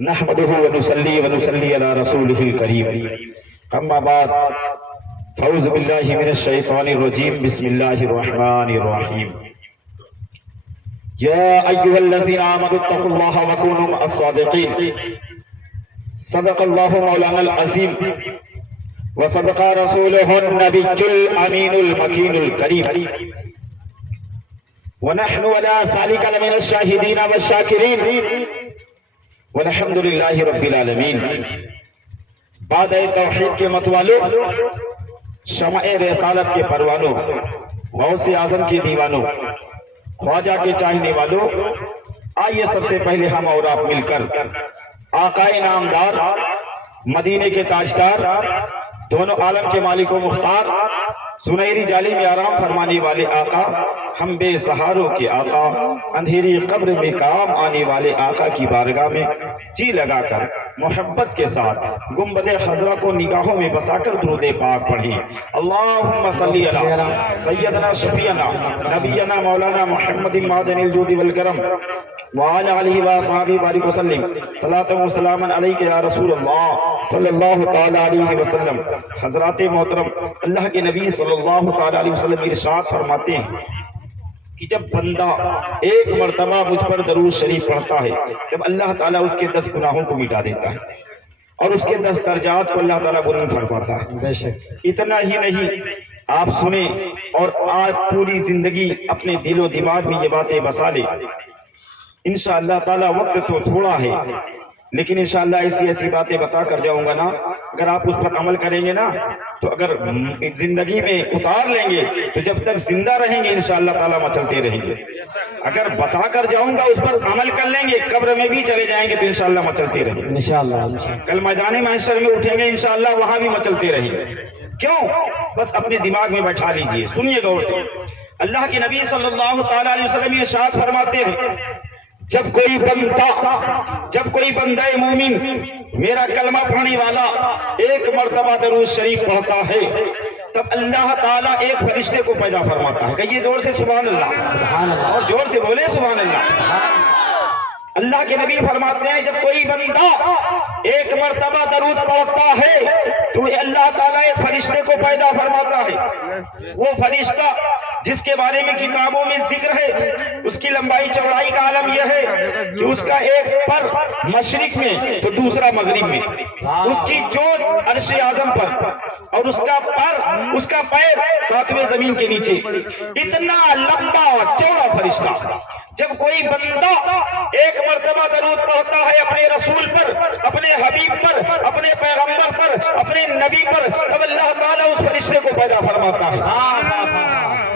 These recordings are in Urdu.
نحمده ونصلي على رسوله الكريم اما بعد فاعوذ بالله من الشيطان الرجيم بسم الله الرحمن الرحيم يا ايها الذين امنوا اتقوا الله وكونوا مع الصادقين صدق الله مولانا العظيم وصدق رسوله النبي الامين المكين الكريم ونحن على ذلك لمن الشاهدين والشاكرين والحمد للہ رب العالمین۔ بعد توحید کے متوالو، شمع رسالت کے پروانوں، غوث اعظم کے دیوانوں، خواجہ کے چاہنے والوں، آئیے سب سے پہلے ہم اور آپ مل کر آقا نامدار، مدینے کے تاجدار، دونوں عالم کے مالک و مختار، سنہری جالی میں آرام فرمانے والے آقا، ہم بے سہاروں کے آقا، اندھیری قبر میں کام آنے والے آقا کی بارگاہ میں جی لگا کر محبت کے ساتھ گنبد خضرا کو نگاہوں میں بسا کر درود پاک پڑھیں۔ اللہم صلی علی سیدنا شفیعنا نبینا مولانا محمد معدن الجود والکرم وعلی آلہ وصحبہ بارک وسلم صلاۃ و سلام علیک یا رسول اللہ صلی اللہ تعالی علیہ وسلم۔ حضرات محترم، اللہ کے نبی صلی اللہ تعالی علیہ وسلم ارشاد فرماتے ہیں کہ جب بندہ ایک مرتبہ مجھ پر درود شریف پڑھتا ہے، جب اللہ تعالیٰ اس کے 10 گناہوں کو مٹا دیتا ہے اور اس کے 10 درجات کو اللہ تعالیٰ بلند فرماتا ہے۔ بے شک اتنا ہی نہیں، آپ سنیں اور آپ پوری زندگی اپنے دل و دماغ میں یہ باتیں بسا لیں۔ انشاءاللہ تعالیٰ وقت تو تھوڑا ہے، لیکن انشاءاللہ ایسی باتیں بتا کر جاؤں گا نا، اگر آپ اس پر عمل کریں گے نا تو اگر زندگی میں اتار لیں گے تو جب تک زندہ رہیں گے انشاءاللہ تعالیٰ مچلتے رہیں گے۔ اگر بتا کر جاؤں گا اس پر عمل کر لیں گے، قبر میں بھی چلے جائیں گے تو انشاءاللہ مچلتے رہیں گے انشاءاللہ۔ کل میدان محشر میں اٹھیں گے انشاءاللہ، وہاں بھی مچلتے رہیں گے۔ کیوں؟ بس اپنے دماغ میں بیٹھا لیجئے، سنیے غور سے۔ اللہ کے نبی صلی اللہ تعالی علیہ وسلم ارشاد فرماتے ہیں، جب کوئی بندہ مومن میرا کلمہ پڑھنے والا ایک مرتبہ درود شریف پڑھتا ہے، تب اللہ تعالیٰ ایک فرشتے کو پیدا فرماتا ہے۔ کہیے زور سے سبحان اللہ، اور زور سے بولے سبحان اللہ۔ اللہ کے نبی فرماتے ہیں جب کوئی بندہ ایک مرتبہ درود پڑھتا ہے تو اللہ تعالیٰ ایک فرشتے کو پیدا فرماتا ہے۔ وہ فرشتہ جس کے بارے میں کتابوں میں ذکر ہے، اس کی لمبائی چوڑائی کا عالم یہ ہے کہ اس کا ایک پر مشرق میں تو دوسرا مغرب میں، اس کی چوٹ عرش اعظم پر اور اس کا پیر 7ویں زمین کے نیچے، اتنا لمبا چوڑا فرشتہ۔ جب کوئی بندہ ایک مرتبہ درود پڑھتا ہے اپنے رسول پر، اپنے حبیب پر، اپنے پیغمبر پر، اپنے نبی پر، تب اللہ تعالیٰ اس فرشتے کو پیدا فرماتا ہے۔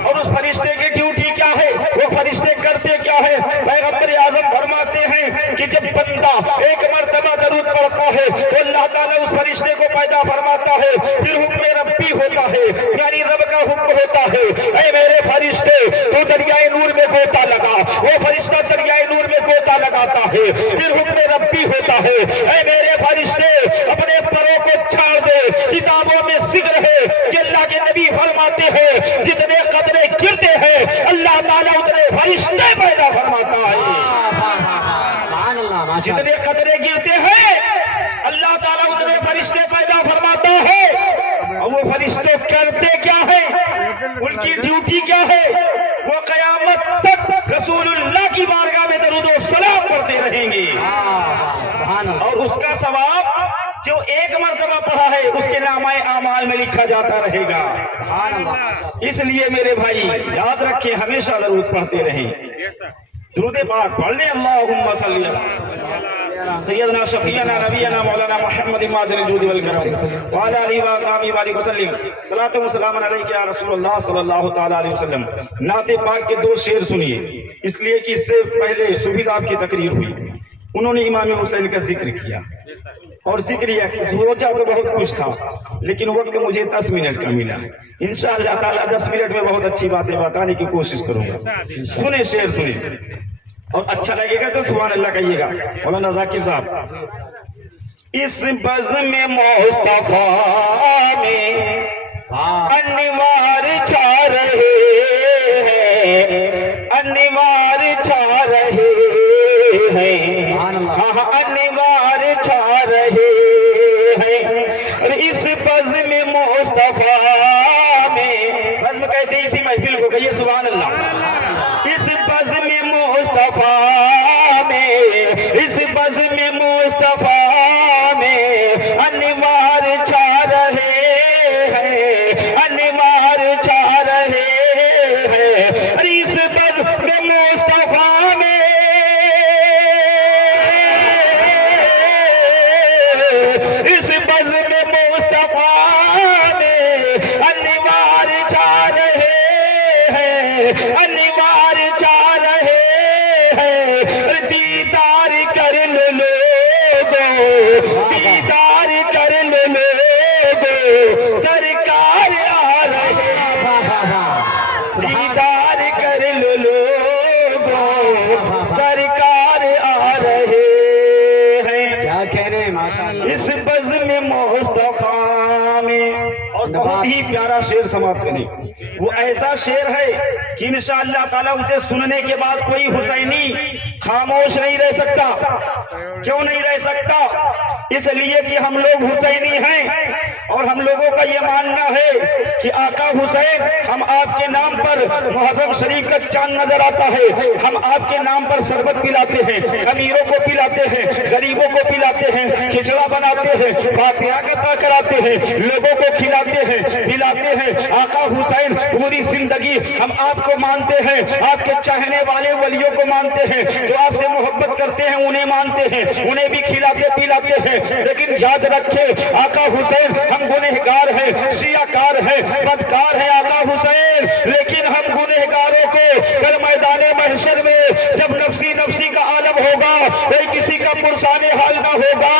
اور اس فرشتے کی ڈیوٹی کیا ہے، وہ فرشتے کرتے کیا ہے؟ پیغمبر اعظم فرماتے ہیں کہ جب بندہ ایک مرتبہ درود پڑھتا ہے تو اللہ تعالیٰ اس فرشتے کو پیدا فرماتا ہے، پھر حکم ربی ہوتا ہے، یعنی رب کا حکم ہوتا ہے، اے میرے فرشتے تو دریائے نور میں گوتا لگا۔ وہ فرشتہ دریائے نور میں گوتا لگاتا ہے، پھر حکم ربی ہوتا ہے، اے میرے فرشتے اپنے پروں کو چھاڑ دے۔ کتابوں میں ذکر ہے کہ اللہ کے نبی فرماتے ہیں جتنے قطرے گرتے ہیں اللہ تعالیٰ اتنے فرشتے پیدا فرماتا ہے۔ جتنے قطرے گرتے ہیں اللہ تعالیٰ اتنے فرشتے پیدا فرماتا ہے۔ اور وہ فرشتے کرتے کیا ہیں، ان کی ڈیوٹی کیا ہے؟ وہ قیامت تک رسول اللہ کی بارگاہ میں درود و سلام پڑھتے رہیں گے، اور اس کا ثواب جو ایک مرتبہ پڑھا ہے اس کے نامہ اعمال میں لکھا جاتا رہے گا۔ اس لیے میرے بھائی یاد رکھیں، ہمیشہ درود پڑھتے رہیں، درود پاک پڑھ لیں۔ اللہم صلی علی سیدنا شفیعنا نبینا مولانا محمد معدن الجود والکرم وعلی آلہ وصحبہ بارک وسلم صلاۃ و سلام علیک یا رسول اللہ صلی اللہ تعالی علیہ وسلم۔ نعت پاک کے 2 شعر سنیے، اس لیے کہ اس سے پہلے صوفی صاحب کی تقریر ہوئی، انہوں نے امام حسین کا ذکر کیا، اور ذکر یہ سوچا تو بہت کچھ تھا لیکن وقت مجھے 10 منٹ کا ملا۔ انشاءاللہ تعالیٰ 10 منٹ میں بہت اچھی باتیں بتانے کی کوشش کروں گا۔ سنیں شعر سنیں، اور اچھا لگے گا تو سبحان اللہ کہیے گا۔ مولانا ذاکر صاحب، اس بزم مصطفیٰ میں انوار چھا رہے ہیں، انوار چھا رہے ہیں، انوار انوار چھا رہے ہیں، اور اس بزم مصطفیٰ میں، بزم کہتے ہیں اسی محفل کو، کہیے سبحان اللہ، اس بزم مصطفیٰ میں، اس بزم مصطفیٰ میں انوار چھا رہے ہیں، انوار چھا رہے ہیں، اور اس بزم مصطفیٰ میں، اس بزم مصطفیٰ میں انوار چھا رہے ہیں، انوار چھا رہے ہیں، دیدار کر لو لوگو، دیدار کر لو لوگو، سرکار آ رہے ہیں، دیدار کر لو لوگو، سرکار آ رہے ہیں۔ کیا کہہ رہے ہیں ماشاءاللہ۔ اس بزم مصطفیٰ میں، اور بہت ہی پیارا شعر سماعت کریں، وہ ایسا شعر ہے کہ انشاءاللہ تعالیٰ اسے سننے کے بعد کوئی حسینی خاموش نہیں رہ سکتا۔ کیوں نہیں رہ سکتا؟ اس لیے کہ ہم لوگ حسینی ہیں، اور ہم لوگوں کا یہ ماننا ہے کہ آقا حسین، ہم آپ کے نام پر محرم شریف کا چاند نظر آتا ہے، ہم آپ کے نام پر شربت پلاتے ہیں، امیروں کو پلاتے ہیں، غریبوں کو پلاتے ہیں، کھچڑا بناتے ہیں، فاتحہ عطا کراتے ہیں، لوگوں کو کھلاتے ہیں، پلاتے ہیں۔ آقا حسین پوری زندگی ہم آپ کو مانتے ہیں، آپ کے چاہنے والے ولیوں کو مانتے ہیں، جو آپ سے محبت کرتے ہیں انہیں مانتے ہیں، انہیں بھی کھلاتے پلاتے ہیں۔ لیکن یاد رکھے آقا حسین، ہم گنہگار ہیں، شیعہ کار ہیں، بدکار ہیں آقا حسین، لیکن ہم گنہگاروں کو کل میدان محشر میں جب نفسی نفسی کا عالم ہوگا، کوئی کسی کا پرسان حال نہ ہوگا،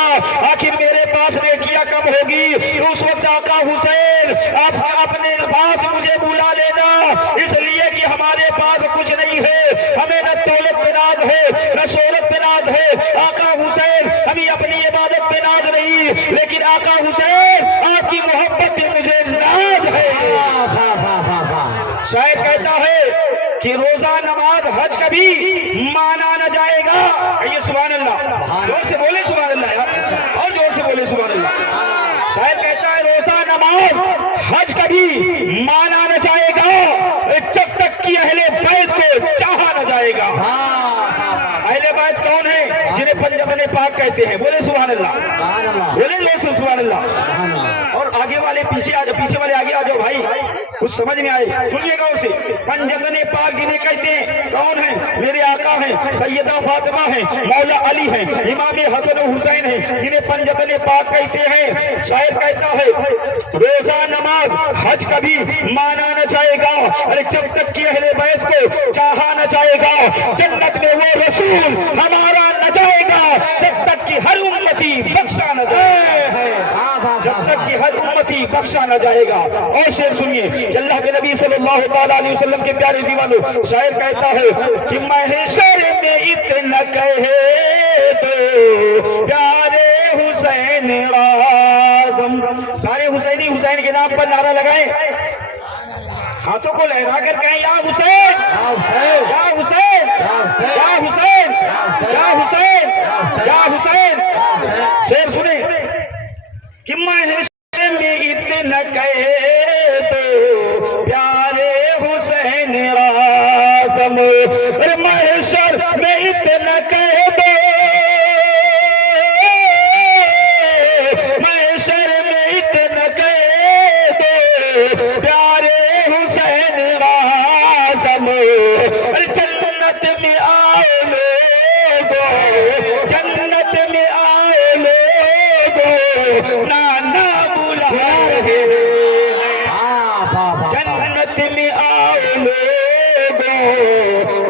آخر میرے پاس نیکیاں کم ہوگی، اس وقت آقا حسین آپ اپنے پاس مجھے بلا لینا، اس لیے کہ ہمارے پاس کچھ نہیں ہے، ہمیں نہ دولت پہ ناز ہے، نہ شہرت پہ ناز ہے آقا حسین، ہمیں اپنی عبادت پہ ناز نہیں، لیکن آقا حسین آپ کی محبت پہ مجھے ناز ہے۔ شاید کہتا ہے کہ روزہ نماز حج کبھی مانا نہ جائے گا، کہیے سبحان اللہ، زور سے بولے سبحان اللہ یار، اور زور سے بولے سبحان اللہ۔ شاید کہتا ہے روزہ نماز حج کبھی مانا نہ جائے گا جب تک کہ اہل بیت کو چاہا نہ جائے گا۔ اہل بیت کون ہے؟ جنہیں پنجتن پاک کہتے ہیں، بولے سبحان اللہ، بولے زور سے سبحان اللہ۔ اور آگے والے پیچھے آ جاؤ، پیچھے والے آگے آ جاؤ بھائی، کچھ سمجھ میں آئے، سنیے گا اسے۔ پنجتن پاک جنہیں کہتے ہیں کون ہیں؟ میرے آقا ہیں، سیدہ فاطمہ ہیں، مولا علی ہیں، امام حسن و حسین ہیں، جنہیں پنجتن پاک کہتے ہیں۔ شاعر کہتا ہے روزہ نماز حج کبھی مانا نہ جائے گا، ارے جب تک کہ اہل بیت کو چاہا نہ جائے گا، جنت میں وہ رسول ہمارا نہ جائے گا جب تک کہ ہر امتی بخشا نہ جائے گا، جب تک کہ ہر امتی بخشا نہ جائے گا۔ اور شعر سنیے کہ اللہ کے نبی صلی اللہ تعالیٰ علیہ وسلم کے پیارے دیوانوں، شاعر کہتا ہے کہ محشر میں اتنا کہے تو پیارے حسین اعظم، سارے حسینی حسین کے نام پر نعرہ لگائیں، ہاتھوں کو لہرا کر کہیں یا حسین، یا حسین، یا حسین، یا حسین، یا حسین۔ شعر سنیں کہ محشر میں اتنا کہے تو پیارے حسین اعظم، محشر میں اتنا کہے تو، محشر میں اتنا کہے تو پیارے حسین اعظم، جنت میں آؤ لوگو، جنت میں آؤ لوگو، نانا بلا رہے ہیں، جنت میں آؤ لوگو،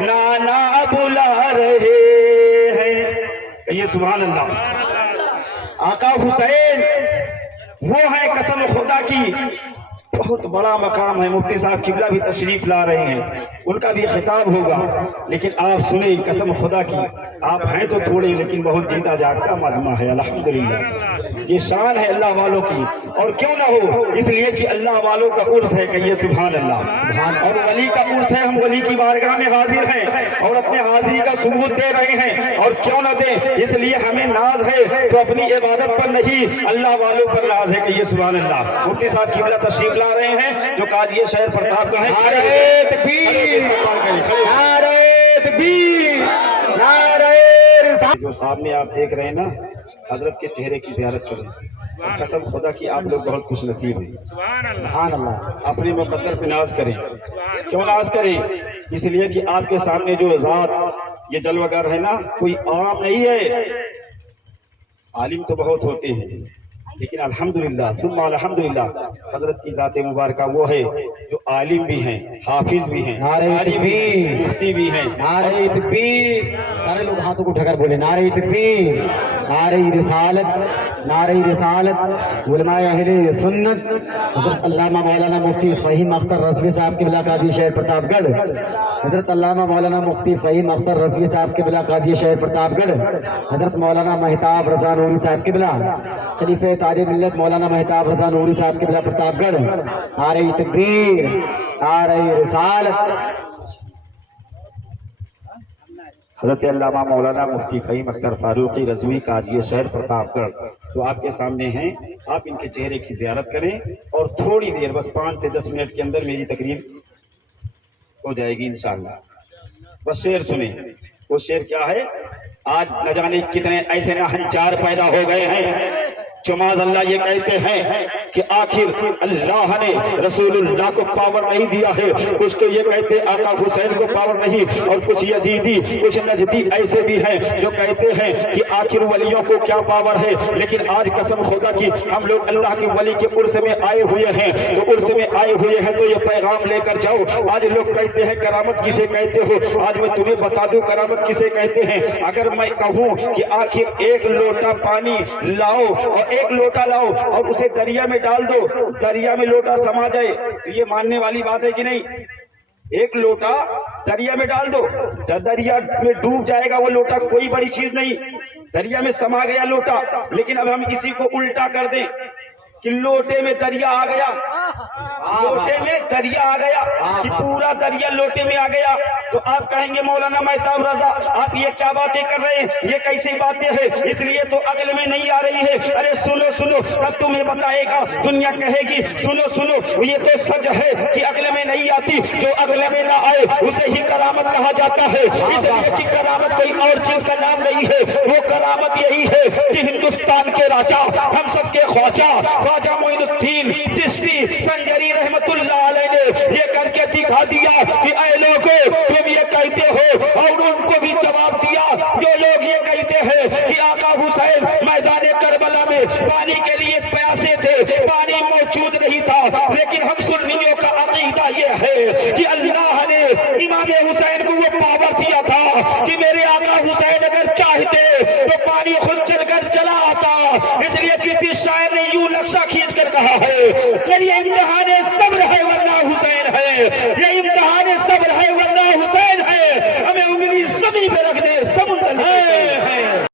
نانا بلا رہے ہیں۔ یہ سبحان اللہ۔ آقا حسین وہ ہے قسم خدا کی، بہت بڑا مقام ہے، مفتی صاحب قبلہ بھی تشریف لا رہے ہیں۔ ان کا بھی خطاب ہوگا، لیکن آپ سنیں قسم خدا کی، آپ ہیں تو تھوڑے لیکن بہت زندہ جاگتا مجمع ہے الحمدللہ۔ یہ شان ہے اللہ والوں کی، اور کیوں نہ ہو، اس لیے کہ اللہ والوں کا عرس ہے، کہیے سبحان اللہ، اور ولی کا عرس ہے، ہم ولی کی بارگاہ میں حاضر ہیں اور اپنے حاضری کا ثبوت دے رہے ہیں، اور کیوں نہ دیں، اس لیے ہمیں ناز ہے تو اپنی عبادت پر نہیں اللہ والوں پر ناز ہے، کہیے سبحان اللہ۔ مفتی صاحب قبلہ تشریف لا رہے ہیں جو قاضی شہر پرتاپ کا ہے۔ نعرہ تکبیر، نعرہ تکبیر، نعرہ رسالت۔ جو سامنے آپ دیکھ رہے ہیں نا، حضرت کے چہرے کی زیارت کریں، اور قسم خدا کی آپ لوگ بہت خوش نصیب ہیں، سبحان اللہ۔ اپنے مقدر پہ ناز کریں، کیوں ناز کریں؟ اس لیے کہ آپ کے سامنے جو ذات یہ جلوہ گر ہے نا، کوئی عام نہیں ہے۔ عالم تو بہت ہوتے ہیں، لیکن الحمدللہ ثم الحمدللہ حضرت کی ذات مبارکہ وہ ہے جو عالم بھی ہیں، حافظ بھی ہیں، قاری بھی ہیں، مفتی بھی ہیں۔ نعرہ تکبیر، سارے لوگ ہاتھوں کو اٹھا کر بولے نعرہ تکبیر، نعرہ رسالت، نعرہ رسالت۔ علماء اہل سنت حضرت علامہ مولانا مفتی فہیم اختر رضوی صاحب قبلہ قاضی شہر پرتاپ گڑھ، حضرت علامہ مولانا مفتی فہیم اختر رضوی صاحب قبلہ قاضی شہر پرتاپ گڑھ، حضرت مولانا مہتاب رضا نوری صاحب قبلہ خلیفہ تاج ملت مولانا مہتاب رضا نوری صاحب قبلہ پرتاپ گڑھ، نعرہ تکبیر، نعرہ رسالت۔ حضرت علامہ مولانا مفتی فہیم اختر فاروقی رضوی قاضی شہر پرتاپ گڑھ جو آپ کے سامنے ہیں، آپ ان کے چہرے کی زیارت کریں، اور تھوڑی دیر بس 5 سے 10 منٹ کے اندر میری تقریر ہو جائے گی انشاءاللہ۔ بس شعر سنیں، وہ شعر کیا ہے؟ آج نہ جانے کتنے ایسے نہنچار پیدا ہو گئے ہیں جو معاذ اللہ یہ کہتے ہیں کہ آخر اللہ نے رسول اللہ کو پاور نہیں دیا ہے، کچھ تو یہ کہتے آقا حسین کو پاور نہیں، اور کچھ یزیدی کچھ نجدی ایسے بھی ہیں جو کہتے ہیں کہ آخر ولیوں کو کیا پاور ہے۔ لیکن آج قسم خدا کی ہم لوگ اللہ کے ولی کے عرس میں آئے ہوئے ہیں، تو عرس میں آئے ہوئے ہیں تو یہ پیغام لے کر جاؤ۔ آج لوگ کہتے ہیں کرامت کسے کہتے ہو، آج میں تمہیں بتا دوں کرامت کسے کہتے ہیں۔ اگر میں کہوں کہ آخر ایک لوٹا پانی لاؤ اور ایک لوٹا لاؤ اور اسے دریا میں ڈال دو، دریا میں لوٹا سما جائے، تو یہ ماننے والی بات ہے کہ نہیں؟ ایک لوٹا دریا میں ڈال دو، دریا میں ڈوب جائے گا وہ لوٹا، کوئی بڑی چیز نہیں، دریا میں سما گیا لوٹا۔ لیکن اب ہم اسی کو الٹا کر دیں کہ لوٹے میں دریا آ گیا، لوٹے میں دریا آ گیا، کہ پورا دریا لوٹے میں آ گیا، تو آپ کہیں گے مولانا مہتاب رضا آپ یہ کیا باتیں کر رہے ہیں، یہ کیسی باتیں ہیں، اس لیے تو عقل میں نہیں آ رہی ہے۔ ارے سنو سنو، کب تمہیں بتائے گا، دنیا کہے گی سنو سنو، یہ تو سچ ہے کہ عقل میں نہیں آتی، جو عقل میں نہ آئے اسے ہی کرامت کہا جاتا ہے۔ اس لیے کہ کرامت کوئی اور چیز کا نام نہیں ہے، وہ کرامت یہی ہے کہ ہندوستان کے راجا، ہم سب کے خواجہ خواجہ معین الدین چشتی سنجری رحمت اللہ علیہ نے یہ کر کے دکھا دیا کہ اے لوگوں تم یہ کہتے ہو، اور ان کو بھی جواب دیا جو لوگ یہ کہتے ہیں کہ آقا حسین میدان کربلا میں پانی کے لیے پیاسے تھے، پانی موجود نہیں تھا، لیکن ہم سنیوں کا عقیدہ یہ ہے کہ اللہ نے امام حسین کو وہ پاور دیا تھا کہ میرے آقا حسین اگر چاہتے تو پانی خود چل کر چلا آتا۔ اس لیے کسی شاعر نے یوں نقشہ کھینچ کر کہا ہے کہ یہ امتحان صبر ہے ورنہ حسین ہے، یہ